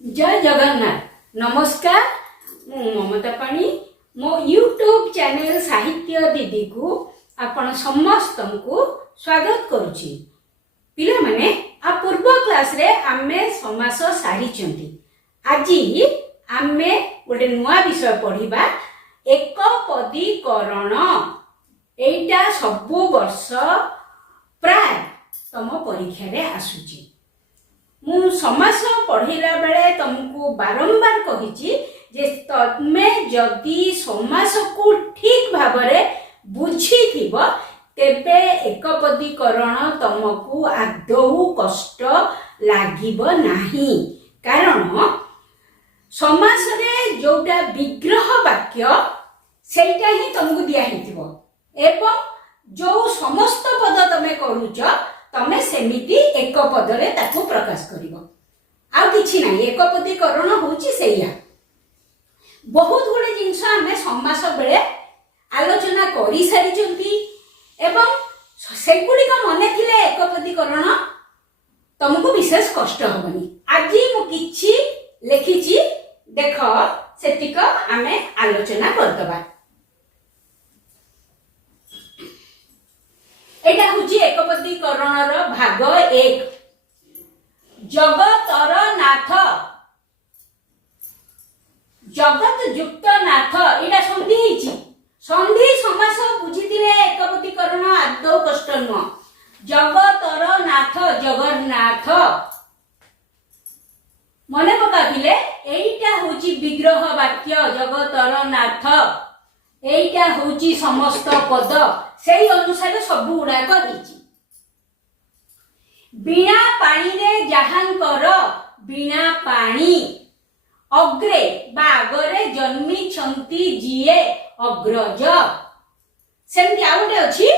जय जगन्नाथ नमस्कार मु ममता पाणी मो यूट्यूब चैनल साहित्य दीदी को आपण समस्त को स्वागत करुची। पिला माने आ पूर्व क्लास रे आमे समास सारी चंती। आज आमे गोटे नुआ विषय पढ़िबा एकपदीकरण। एटा सबु वर्ष प्राय तम परीक्षा रे आसुची। मु समास पढ़िला बेले तुमको बारंबार कहिची जे तमे जदि समास को ठीक भाबरे बुझी थिबो तेबे एकपदीकरण तुमको आदौ कष्ट लागिबो नाही। कारण समास रे जोटा विग्रह वाक्य सेटा ही तुमको दिया हिथिबो एवं जो समस्त पद तमे करूच तमे सेमिति एक पदरे ताकू प्रकाश करिवो। आ किछि नाही, एकपदीकरण होची सेया। बहुत गुडे जिंस आमे समास बेले आलोचना करि सारी चंती एवं सेगुडी का मने थिले एकपदीकरण तुमको विशेष कष्ट होबनी। आज मु किछि लेखिछि देखो सेतिक आमे आलोचना करदबा। एटा हुची एकपदीकरणर भाग 1। जगतर नाथ जगत युक्त नाथ एटा संधि हिची। संधि समास बुझिथिले एकपदीकरण आदौ कष्ट न। जगतर नाथ जगन्नाथ मने पकाबिले एटा हुची विग्रह वाक्य जगतर नाथ। एटा होची समस्त पद सेही अनुसार सबु गुडा करिछि। बिना पानी रे जहांकर बिना पानी अग्रे बा आगरे जन्मी छंती जिए अग्रज। सेमति आउटे अछि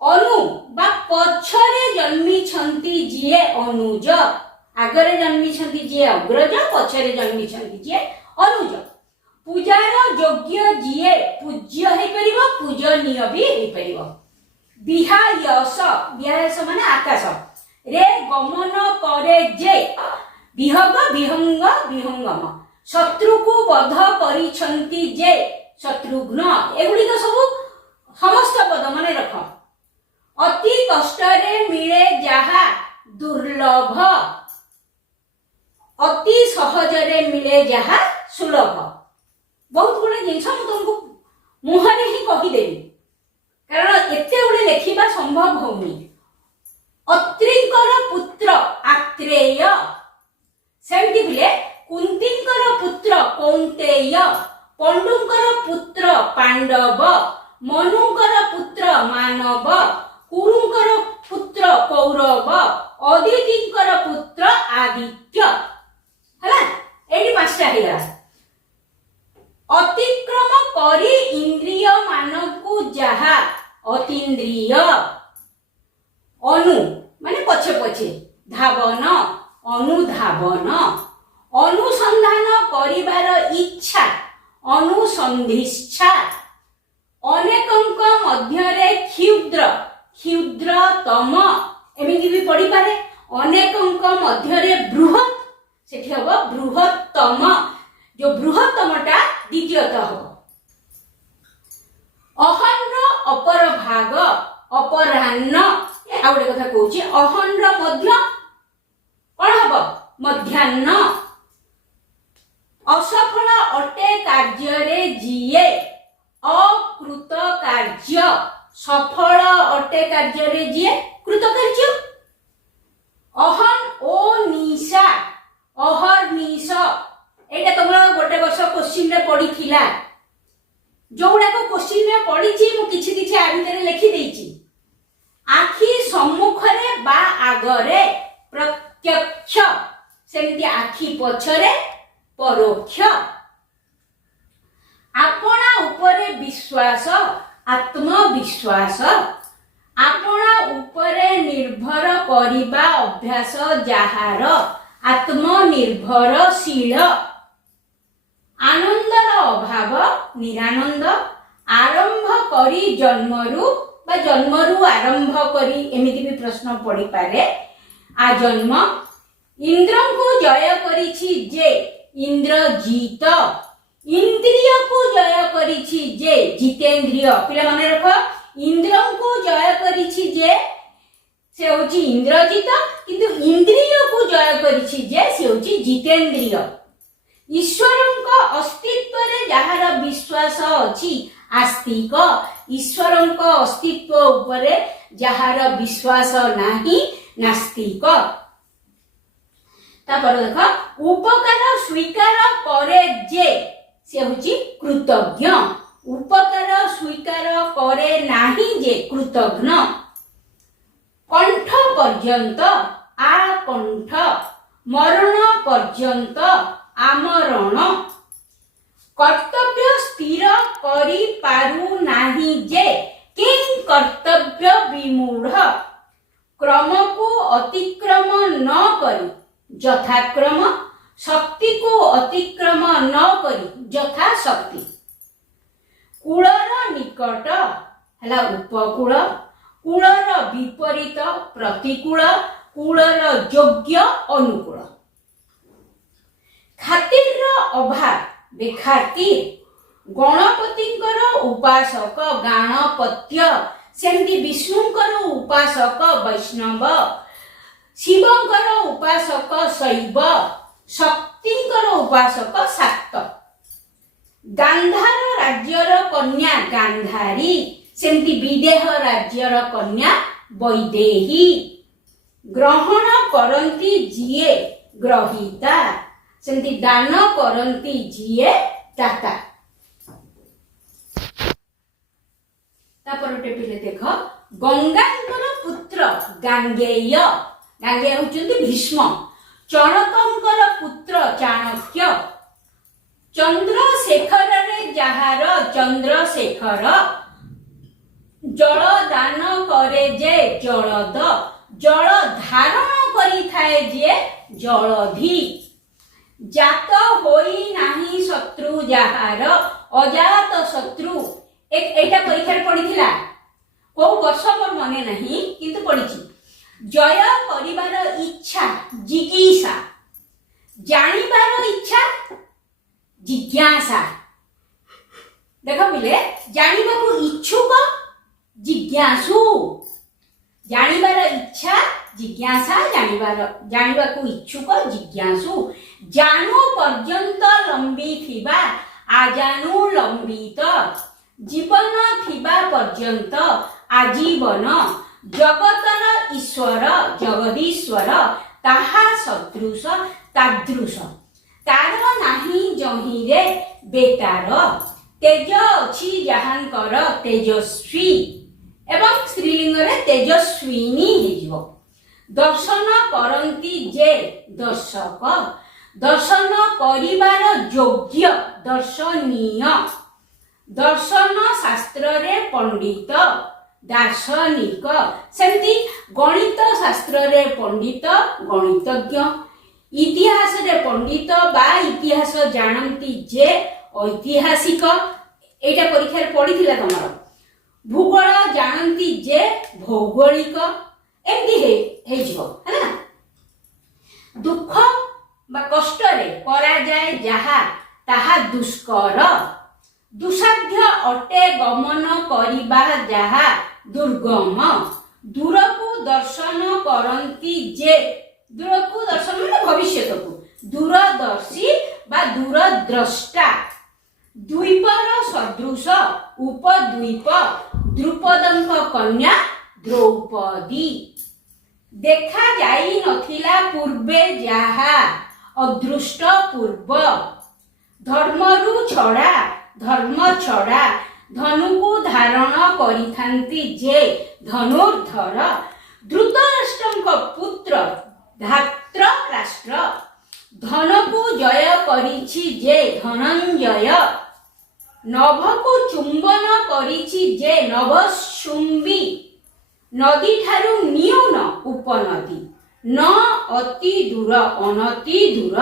अनु बा पछरे जन्मी छंती जिए अनुज। आगरे जन्मी छंती जिए अग्रज पछरे जन्मी छंती जिए अनुज। पूजार योग्य जिए पूज्य हे परिबो पूजनीय भी हे परिबो। विहायस विहायस माने आकाश रे गमन करे जे विहग विहंग विहंगम। शत्रु को वध करिछंती जे शत्रुघ्न। एगुडी तो सब समस्त पद माने रख। अति कष्ट रे मिले जहा दुर्लभ अति सहज रे मिले जहा सुलभ। बहुत गुडे जिनस मु तुमको मुहरे ही कहिदेवी कारण एते गुडे लेखिबा संभव होउनी। अत्रिंकर पुत्र आत्रेय सेमति बिले कुंतींकर पुत्र कौंतेय पंडुंकर पुत्र पांडव मनुंकर पुत्र मानव कुरुंकर पुत्र कौरव अदितिंकर पुत्र आदित्य। हला एडी पांचटा हेला। अतिक्रम करी इंद्रिय मानकु जहा अतीन्द्रिय। अनु माने पछे पछे धावन अनुधावन अनुसंधान करिवार इच्छा अनुसंधिच्छा। अनेकंक मध्यरे क्षुद्र क्षुद्रतम एमिति भी पढ़ी पारे। अनेकंक मध्यरे बृहत सेठी हबो बृहत्तम। जो बृहत्तमटा द्वितीयतः हबो। अहन्र अपर भाग अपराह्न आ गोटे कथा कहूची अहन्र मध्य कोन हबो मध्याह्न। असफल अटे कार्य रे जिए अकृत कार्य सफल अटे कार्य रे जिए कृत कार्य। अहन ओ निशा अहर्निश एटा तमरा गोटे वर्ष क्वेश्चन रे पड़ी थिला। जोडा को क्वेश्चन रे पड़ी छी मु किछि किछि आ भितरे लिखि देइछि। आखि सम्मुख रे बा आगरे प्रत्यक्ष सेमति आखि पछरे परोक्ष। आपना उपरे विश्वास आत्मविश्वास आपना उपरे निर्भर करिबा अभ्यास जहार आत्मनिर्भरशील। आनंदर अभाव निरानंद आरंभ करी जन्मरु बा जन्मरु आरंभ करी एमिति भी प्रश्न पड़ी पारे। आ जन्म इंद्र को जय करिछि जे इंद्रजीत इंद्रिय को जय करिछि जे जितेंद्रिय पिला माने रख इंद्र को जय करिछि जे से होची इंद्रजीत किंतु इंद्रिय को जय करिछि जे से होची जितेंद्रिय ईश्वरଙ୍କ अस्तित्वरे जହାର विश्वास अछि आस्तिक ईश्वरଙ୍କ अस्तित्व उपरे जହାର विश्वास नाही नास्तिक तापर देख उपकार स्वीकार करे जे से होची कृतज्ञ उपकार स्वीकार करे नाही जे कृतज्ञ कंठ पर्यंत आकंठ मरण पर्यंत आमरण कर्तव्य स्थिर करी पारु नाही जे किं कर्तव्य विमूढ़ क्रम को अतिक्रम न करी यथाक्रम शक्ति को अतिक्रम न करी यथा शक्ति कूलर निकट हला उपकूल कूलर विपरीत प्रतिकूल कूलर योग्य अनुकूल खातिर अभाव बेखातिर गणपतिंकर उपासक गणपत्य सेमती विष्णुंकर उपासक वैष्णव शिवंकर उपासक शैव शक्तिंकर उपासक शाक्त गांधार राज्यर कन्या गांधारी सेमती विदेह राज्यर कन्या वैदेही ग्रहण करंती जिए ग्रहीता सेमती दान करंती जिए दाता तापर पिले देख गंगांकर पुत्र गांगेय गांगेय होचंती भीष्म चणकंकर पुत्र चाणक्य चंद्रशेखर रे जहार चंद्रशेखर जल दान करे जे जलद जल धारण करी थाए जे जलधि जात होई नाही शत्रु जहार अजात शत्रु एक एटा परीक्षा पढ़िथिला को वर्ष मोर मने नहीं किंतु पढ़िछि जय करिवार इच्छा जिज्ञासा जानिबार इच्छा जिज्ञासा देख मिले जानिबाकू इच्छुक जिज्ञासु जानिबार इच्छा जिज्ञासा जानिबाकू इच्छुक जिज्ञासु जानु पर्यंत लंबी थिबा आजानु लंबित जीवन थिबा पर्यंत आजीवन जगतर ईश्वर जगदीश्वर ताहा सदृश तादृश तार नाही जहिरे बेतार तेज अछि जहांकर तेजस्वी एवं स्त्रीलिंग रे तेजस्विनी हेजिवो दर्शन करंती जे दर्शक दर्शन करिवार योग्य दर्शनीय दर्शन शास्त्र रे पंडित दार्शनिक सेमती गणित शास्त्र रे पंडित गणितज्ञ इतिहास रे पंडित बा इतिहास जानती जे ऐतिहासिक एटा परीक्षा रे पढ़िथिला तमर भूगोल जानती जे भौगोलिक एमती हे जिवो हैना दुख बा कष्ट रे करा जाए जहा ताहा दुष्कर दुसाध्य अटे गमन करिबा जहा दुर्गम दूर को दर्शन करंती जे दूर को दर्शन मतलब भविष्य को दूरदर्शी बा दूरद्रष्टा द्वीपर सदृश उपद्वीप द्रुपदंक कन्या द्रौपदी देखा जाई नथिला पूर्वे जहा अदृष्ट पूर्व धर्मरु छड़ा धर्म छड़ा धनु को धारण करिथांती जे धनुर्धर धृतराष्ट्रंक पुत्र धात्र राष्ट्र धन को जय करिछि जे धनंजय नभ को चुंबन करिछि जे नभशुंबी नदी ठारू न्यून उपनदी न अति दूर अनति दूर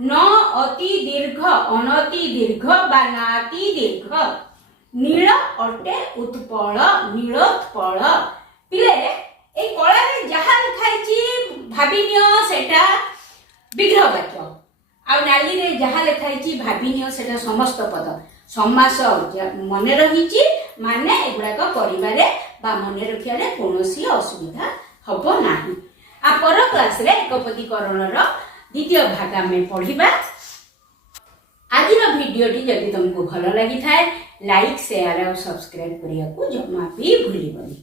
न अति दीर्घ अनति दीर्घ बा नाति दीर्घ नील अटे उत्पल नीलोत्पल पिले ए कला रे जहा लिखाइछि भाबिनियो सेटा ବିଗ୍ରହ ବାକ୍ୟ ଆଉ ନାଲିରେ ଯାହା ଲେଖା ହେଇଛି ଭାବିନିଅ ସେଟା ସମସ୍ତ ପଦ ସମାସ ମନେ ରହିଛି ମାନେ ଏଗୁଡାକ କରିବାରେ ବା ମନେ ରଖିବାରେ କୌଣସି ଅସୁବିଧା ହବ ନାହିଁ। ଆ ପର କ୍ଲାସରେ ଏକପଦୀକରଣର ଦ୍ୱିତୀୟ ଭାଗ ଆମେ ପଢିବା। ଆଜିର ଭିଡିଓଟି ଯଦି ତମକୁ ଭଲ ଲାଗିଥାଏ ଲାଇକ୍ ସେୟାର ଆଉ ସବସ୍କ୍ରାଇବ କରିବାକୁ ଜମା ବି ଭୁଲିବନି।